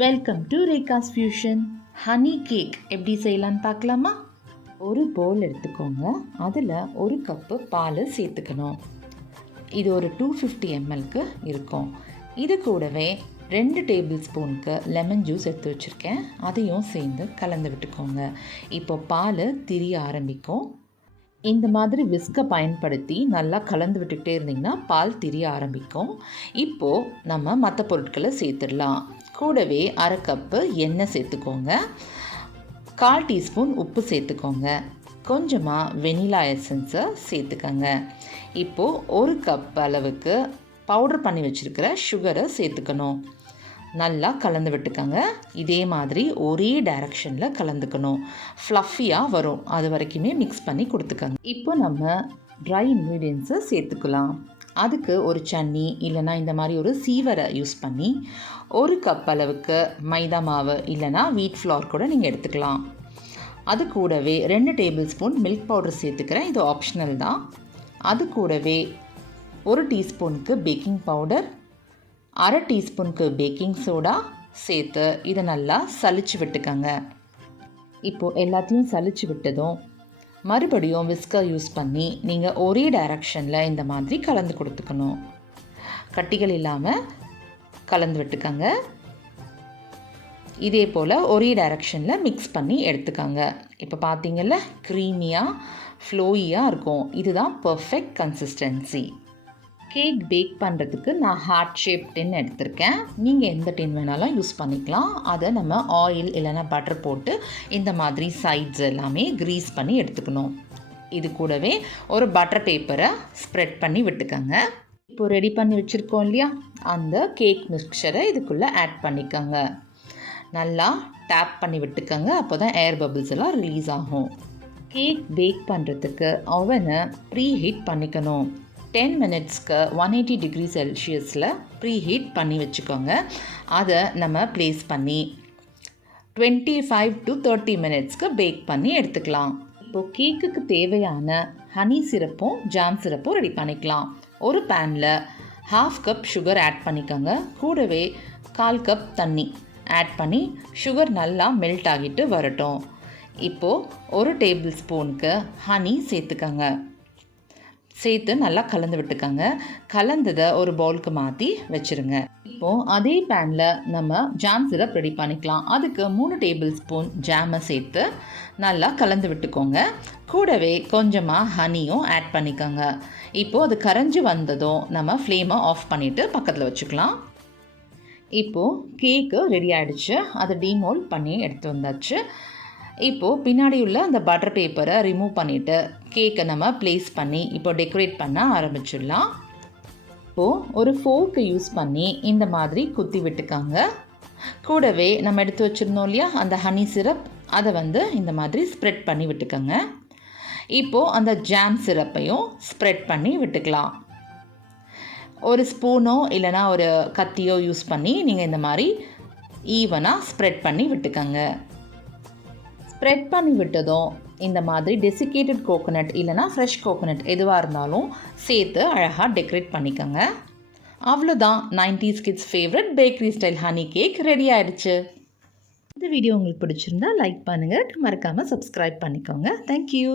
Welcome to Rekha's fusion. Honey cake எப்படி செய்யலான்னு பார்க்கலாமா? ஒரு பவுல் எடுத்துக்கோங்க. அதில் ஒரு கப்பு பால் சேர்த்துக்கணும். இது ஒரு 250 mlக்கு இருக்கும். இது கூடவே 2 டேபிள் ஸ்பூனுக்கு லெமன் ஜூஸ் எடுத்து வச்சுருக்கேன். அதையும் சேர்ந்து கலந்து விட்டுக்கோங்க. இப்போ பால் திரிய ஆரம்பிக்கும். இந்த மாதிரி விஸ்கை பயன்படுத்தி நல்லா கலந்து விட்டுக்கிட்டே இருந்திங்கன்னா பால் திரிய ஆரம்பிக்கும். இப்போது நம்ம மற்ற பொருட்களை சேர்த்துடலாம். கூடவே அரை கப்பு எண்ணெய் சேர்த்துக்கோங்க. 1/4 டீஸ்பூன் உப்பு சேர்த்துக்கோங்க. கொஞ்சமாக வெனிலா எசன்ஸை சேர்த்துக்கோங்க. இப்போது ஒரு கப் அளவுக்கு பவுடர் பண்ணி வச்சுருக்கிற சுகரை சேர்த்துக்கணும். நல்லா கலந்து விட்டுக்கோங்க. இதே மாதிரி ஒரே டைரக்ஷனில் கலந்துக்கணும். ஃப்ளஃபியாக வரும், அது வரைக்குமே மிக்ஸ் பண்ணி கொடுத்துக்கோங்க. இப்போ நம்ம ட்ரை இன்க்ரீடியன்ஸை சேர்த்துக்கலாம். அதுக்கு ஒரு சன்னி இல்லைனா இந்த மாதிரி ஒரு சீவரை யூஸ் பண்ணி ஒரு கப் அளவுக்கு மைதா மாவு இல்லைனா வீட் ஃப்ளார் கூட நீங்கள் எடுத்துக்கலாம். அது கூடவே 2 டேபிள் ஸ்பூன் மில்க் பவுடர் சேர்த்துக்கிறேன். இது ஆப்ஷனல் தான். அது கூடவே 1 டீஸ்பூனுக்கு பேக்கிங் பவுடர், அரை டீஸ்பூனுக்கு பேக்கிங் சோடா சேர்த்து இதை நல்லா சலிச்சு விட்டுக்கோங்க. இப்போது எல்லாத்தையும் சலிச்சு விட்டதும் மறுபடியும் விஸ்கர் யூஸ் பண்ணி நீங்கள் ஒரே டைரக்ஷனில் இந்த மாதிரி கலந்து கொடுத்துக்கணும். கட்டிகள் இல்லாமல் கலந்து விட்டுக்கோங்க. இதே போல் ஒரே டைரக்ஷனில் மிக்ஸ் பண்ணி எடுத்துக்கோங்க. இப்போ பார்த்தீங்கல்ல, க்ரீமியாக ஃப்ளோயியாக இருக்கும். இதுதான் பர்ஃபெக்ட் கன்சிஸ்டன்சி. கேக் பேக் பண்ணுறதுக்கு நான் ஹார்ட் ஷேப் டின் எடுத்திருக்கேன். நீங்கள் எந்த டின் வேணாலும் யூஸ் பண்ணிக்கலாம். அதை நம்ம ஆயில் இல்லைனா பட்டர் போட்டு இந்த மாதிரி சைட்ஸ் எல்லாமே க்ரீஸ் பண்ணி எடுத்துக்கணும். இது கூடவே ஒரு பட்டர் பேப்பரை ஸ்ப்ரெட் பண்ணி விட்டுக்கோங்க. இப்போ ரெடி பண்ணி வச்சுருக்கோம் இல்லையா, அந்த கேக் மிக்சரை இதுக்குள்ளே ஆட் பண்ணிக்கோங்க. நல்லா டேப் பண்ணி விட்டுக்கோங்க. அப்போ தான் ஏர் பபிள்ஸ் எல்லாம் ரிலீஸ் ஆகும். கேக் பேக் பண்ணுறதுக்கு அவனை ப்ரீ ஹீட் பண்ணிக்கணும். 10 மினிட்ஸ்க்கு 180 டிகிரி செல்சியஸில் ப்ரீ ஹீட் பண்ணி வச்சுக்கோங்க. அதை நம்ம ப்ளேஸ் பண்ணி 25 to 30 மினிட்ஸ்க்கு பேக் பண்ணி எடுத்துக்கலாம். இப்போது கேக்குக்கு தேவையான ஹனி சிரப்பும் ஜாம் சிரப்பும் ரெடி பண்ணிக்கலாம். ஒரு பேனில் 1/2 கப் சுகர் ஆட் பண்ணிக்கோங்க. கூடவே 1/4 கப் தண்ணி ஆட் பண்ணி சுகர் நல்லா மெல்ட் ஆகிட்டு வரட்டும். இப்போது 1 டேபிள் ஸ்பூனுக்கு ஹனி சேர்த்துக்கோங்க. சேர்த்து நல்லா கலந்து விட்டுக்கோங்க. கலந்ததை ஒரு பவுலுக்கு மாற்றி வச்சுருங்க. இப்போது அதே பேனில் நம்ம ஜாம் சிரப் ரெடி பண்ணிக்கலாம். அதுக்கு 3 டேபிள் ஸ்பூன் ஜாமை சேர்த்து நல்லா கலந்து விட்டுக்கோங்க. கூடவே கொஞ்சமாக ஹனியும் ஆட் பண்ணிக்கோங்க. இப்போது அது கரைஞ்சி வந்ததும் நம்ம ஃப்ளேமை ஆஃப் பண்ணிவிட்டு பக்கத்தில் வச்சுக்கலாம். இப்போது கேக்கு ரெடி ஆகிடுச்சு. அதை டீமோல்ட் பண்ணி எடுத்து வந்தாச்சு. இப்போது பின்னாடி உள்ள அந்த பட்டர் பேப்பரை ரிமூவ் பண்ணிவிட்டு கேக்கை நம்ம ப்ளேஸ் பண்ணி இப்போ டெக்கரேட் பண்ண ஆரம்பிச்சிடலாம். இப்போது ஒரு ஃபோர்க்கு யூஸ் பண்ணி இந்த மாதிரி குத்தி விட்டுக்காங்க. கூடவே நம்ம எடுத்து வச்சுருந்தோம் இல்லையா அந்த ஹனி சிரப், அதை இந்த மாதிரி ஸ்ப்ரெட் பண்ணி விட்டுக்கோங்க. இப்போது அந்த ஜாம் சிரப்பையும் ஸ்ப்ரெட் பண்ணி விட்டுக்கலாம். ஒரு ஸ்பூனோ இல்லைனா ஒரு கத்தியோ யூஸ் பண்ணி நீங்கள் இந்த மாதிரி ஈவனாக ஸ்ப்ரெட் பண்ணி விட்டுக்கோங்க. ஸ்ப்ரெட் பண்ணி விட்டதும் இந்த மாதிரி டெசிகேட்டட் கோகோனட் இல்லைனா ஃப்ரெஷ் கோகோனட் எதுவாக இருந்தாலும் சேர்த்து அழகாக டெக்கரேட் பண்ணிக்கோங்க. அவ்வளோதான், 90s kids favourite bakery style honey cake ready ஆகிடுச்சு. இந்த வீடியோ உங்களுக்கு பிடிச்சிருந்தா லைக் பண்ணுங்கள், மறக்காமல் சப்ஸ்கிரைப் பண்ணிக்கோங்க. தேங்க்யூ.